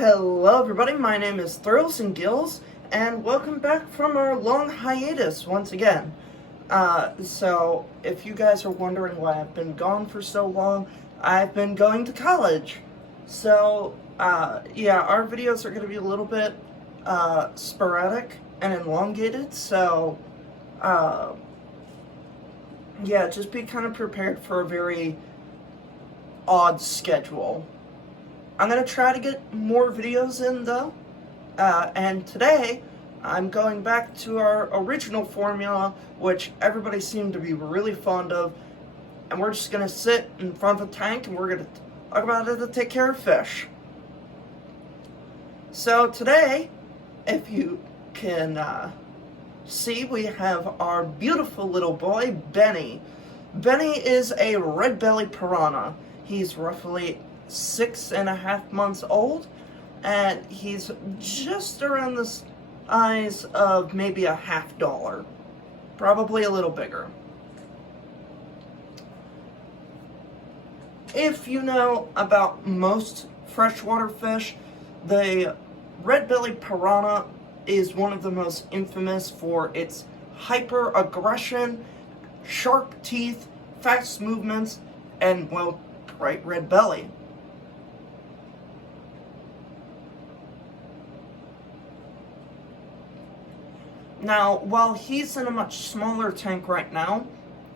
Hello everybody, my name is Thrills and Gills, and welcome back from our long hiatus once again. So, if you guys are wondering why I've been gone for so long, I've been going to college. So, yeah, our videos are going to be a little bit, sporadic and elongated, so, yeah, just be kind of prepared for a very odd schedule. I'm going to try to get more videos in though, and today I'm going back to our original formula, which everybody seemed to be really fond of, and we're just going to sit in front of a tank and we're going to talk about how to take care of fish. So today, if you can see, we have our beautiful little boy, Benny. Benny is a red-bellied piranha. He's roughly 6.5 months old, and he's just around the size of maybe a $50, probably a little bigger. If you know about most freshwater fish, the red-bellied piranha is one of the most infamous for its hyper-aggression, sharp teeth, fast movements, and, well, bright red belly. Now, while he's in a much smaller tank right now,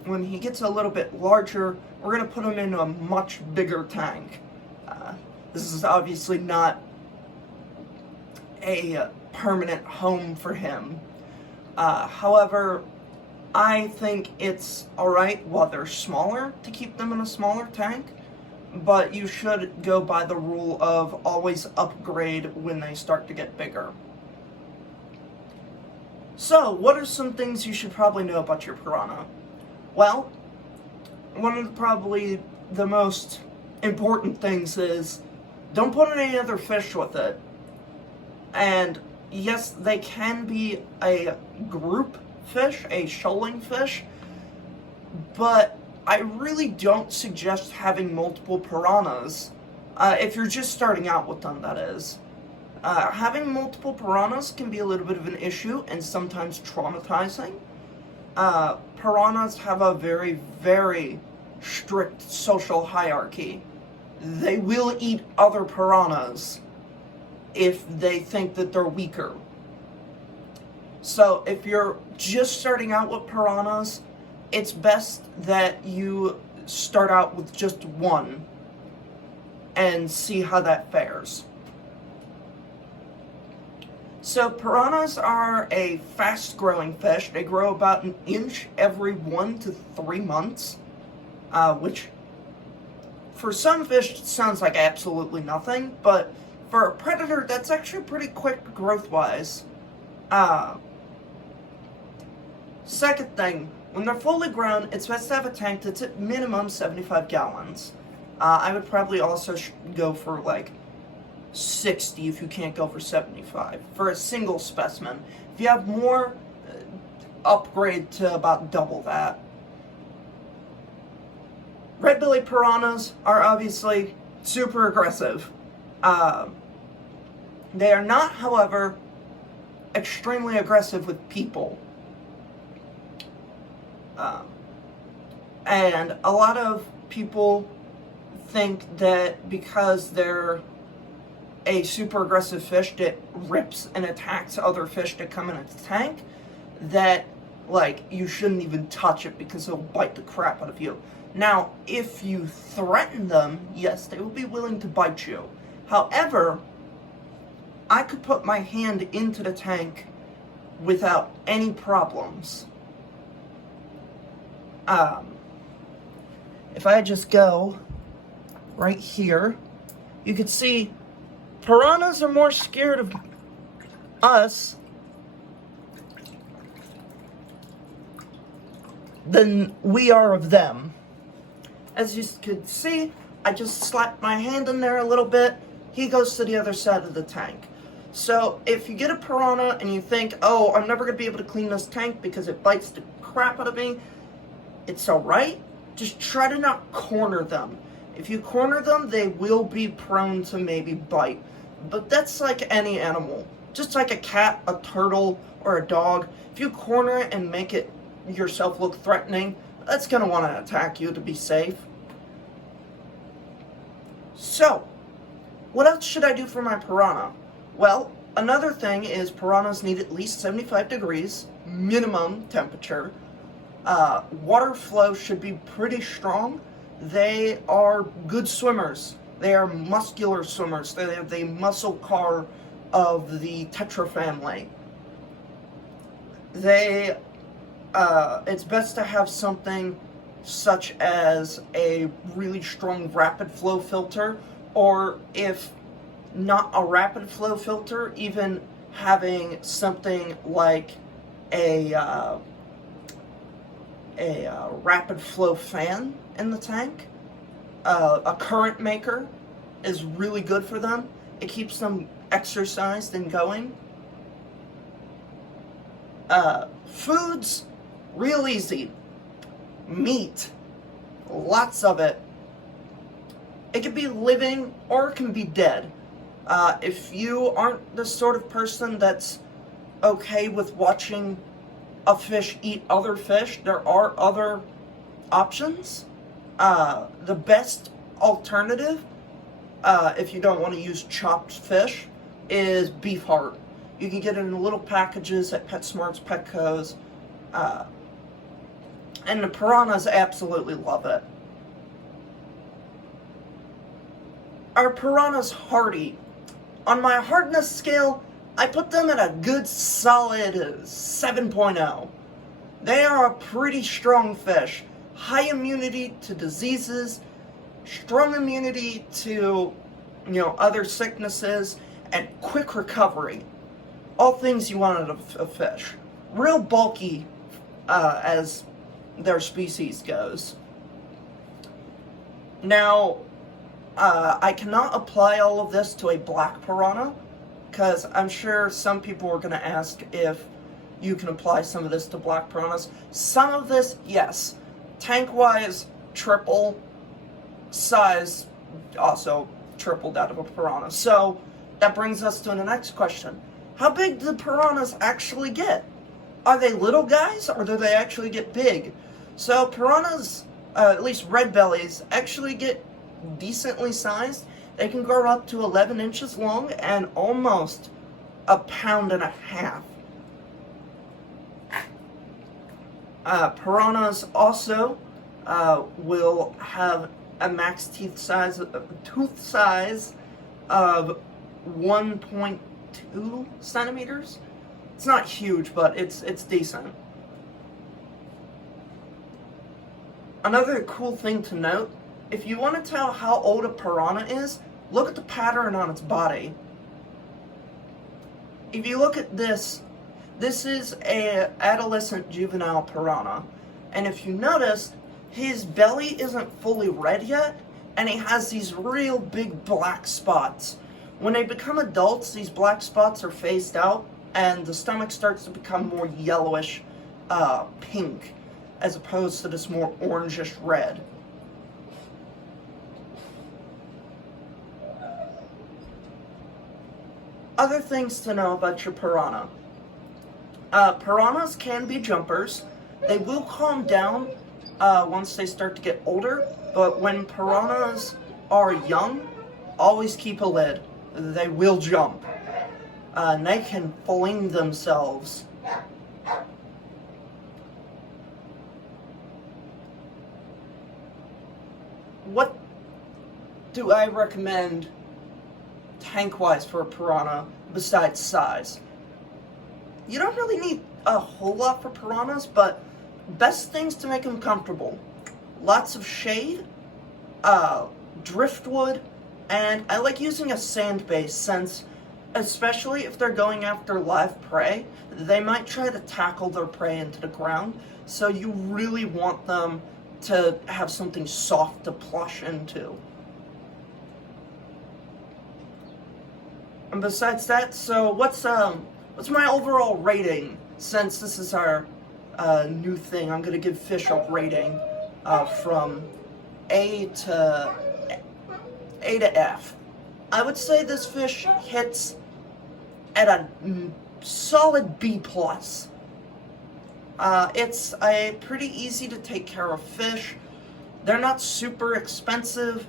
when he gets a little bit larger, we're going to put him in a much bigger tank. This is obviously not a permanent home for him. However, I think it's alright while they're smaller to keep them in a smaller tank, but you should go by the rule of always upgrade when they start to get bigger. So, what are some things you should probably know about your piranha? Well, one of probably the most important things is don't put any other fish with it. And yes, they can be a group fish, a shoaling fish, but I really don't suggest having multiple piranhas, if you're just starting out with them, that is. Having multiple piranhas can be a little bit of an issue and sometimes traumatizing. Piranhas have a very, very strict social hierarchy. They will eat other piranhas if they think that they're weaker. So if you're just starting out with piranhas, it's best that you start out with just one and see how that fares. So piranhas are a fast-growing fish. They grow about an inch every 1 to 3 months, which for some fish sounds like absolutely nothing, but for a predator, that's actually pretty quick growth-wise. Second thing, when they're fully grown, it's best to have a tank that's at minimum 75 gallons. I would probably also go for like 60 if you can't go for 75 for a single specimen. If you have more, upgrade to about double that. Red-bellied piranhas are obviously super aggressive. They are not, however, extremely aggressive with people. And a lot of people think that because they're a super aggressive fish that rips and attacks other fish that come in its tank, that, like, you shouldn't even touch it because it'll bite the crap out of you. Now, if you threaten them, yes, they will be willing to bite you. However, I could put my hand into the tank without any problems. If I just go right here, you can see piranhas are more scared of us than we are of them. As you can see, I just slapped my hand in there a little bit. He goes to the other side of the tank. So if you get a piranha and you think, oh, I'm never going to be able to clean this tank because it bites the crap out of me, it's alright. Just try to not corner them. If you corner them, they will be prone to maybe bite. But that's like any animal. Just like a cat, a turtle, or a dog. If you corner it and make it yourself look threatening, that's going to want to attack you to be safe. So, what else should I do for my piranha? Well, another thing is piranhas need at least 75 degrees minimum temperature. Water flow should be pretty strong. They are good swimmers. They are muscular swimmers. They have the muscle car of the tetra family. It's best to have something such as a really strong rapid flow filter, or if not a rapid flow filter, even having something like a rapid flow fan in the tank. A current maker is really good for them. It keeps them exercised and going. Foods, real easy. Meat, lots of it. It can be living or it can be dead. If you aren't the sort of person that's okay with watching a fish eat other fish, there are other options. The best alternative, if you don't want to use chopped fish, is beef heart. You can get it in little packages at PetSmart's, Petco's, and the piranhas absolutely love it. Are piranhas hardy? On my hardness scale, I put them at a good solid 7.0. They are a pretty strong fish. High immunity to diseases, strong immunity to, other sicknesses, and quick recovery. All things you want out of a fish. Real bulky as their species goes. Now, I cannot apply all of this to a black piranha, because I'm sure some people are going to ask if you can apply some of this to black piranhas. Some of this, yes. Tank-wise, triple. Size, also tripled out of a piranha. So, that brings us to the next question. How big do the piranhas actually get? Are they little guys, or do they actually get big? So, piranhas, at least red-bellies, actually get decently sized. They can grow up to 11 inches long and almost 1.5 pounds. Piranhas also will have a max tooth size of 1.2 centimeters. It's not huge, but it's decent. Another cool thing to note, if you want to tell how old a piranha is, look at the pattern on its body. If you look at this, this is an adolescent juvenile piranha. And if you notice, his belly isn't fully red yet, and he has these real big black spots. When they become adults, these black spots are phased out, and the stomach starts to become more yellowish pink, as opposed to this more orangish red. Other things to know about your piranha. Piranhas can be jumpers. They will calm down once they start to get older, but when piranhas are young, always keep a lid. They will jump. And they can fling themselves. What do I recommend tank-wise for a piranha besides size? You don't really need a whole lot for piranhas, but best things to make them comfortable. Lots of shade, driftwood, and I like using a sand base, since especially if they're going after live prey, they might try to tackle their prey into the ground, so you really want them to have something soft to plush into. And besides that, so what's my overall rating? Since this is our new thing, I'm gonna give fish a rating from A to F. I would say this fish hits at a solid B+. It's a pretty easy to take care of fish. They're not super expensive.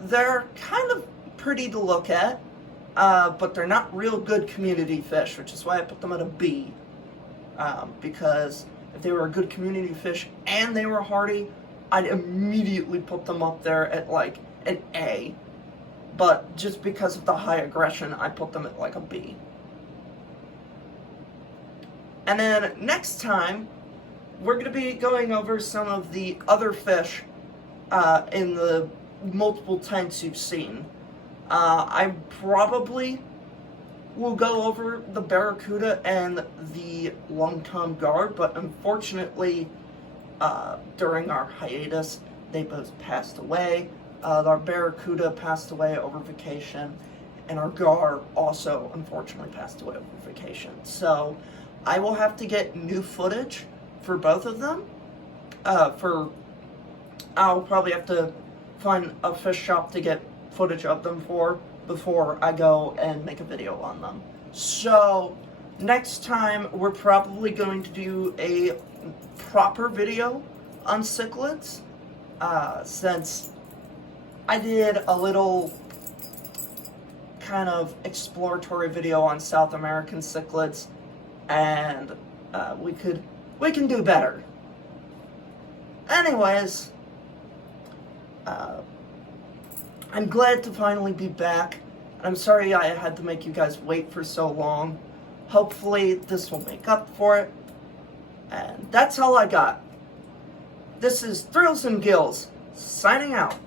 They're kind of pretty to look at, but they're not real good community fish, which is why I put them at a B. Because if they were a good community fish and they were hardy, I'd immediately put them up there at like an A. But just because of the high aggression, I put them at like a B. And then next time, we're going to be going over some of the other fish in the multiple tanks you've seen. I probably will go over the barracuda and the long-tongued gar, but unfortunately, during our hiatus, they both passed away. Our barracuda passed away over vacation, and our gar also unfortunately passed away over vacation. So I will have to get new footage for both of them. I'll probably have to find a fish shop to get footage of them for before I go and make a video on them. So next time we're probably going to do a proper video on cichlids, since I did a little kind of exploratory video on South American cichlids, and we can do better. Anyways, I'm glad to finally be back. I'm sorry I had to make you guys wait for so long. Hopefully this will make up for it. And that's all I got. This is Thrills and Gills, signing out.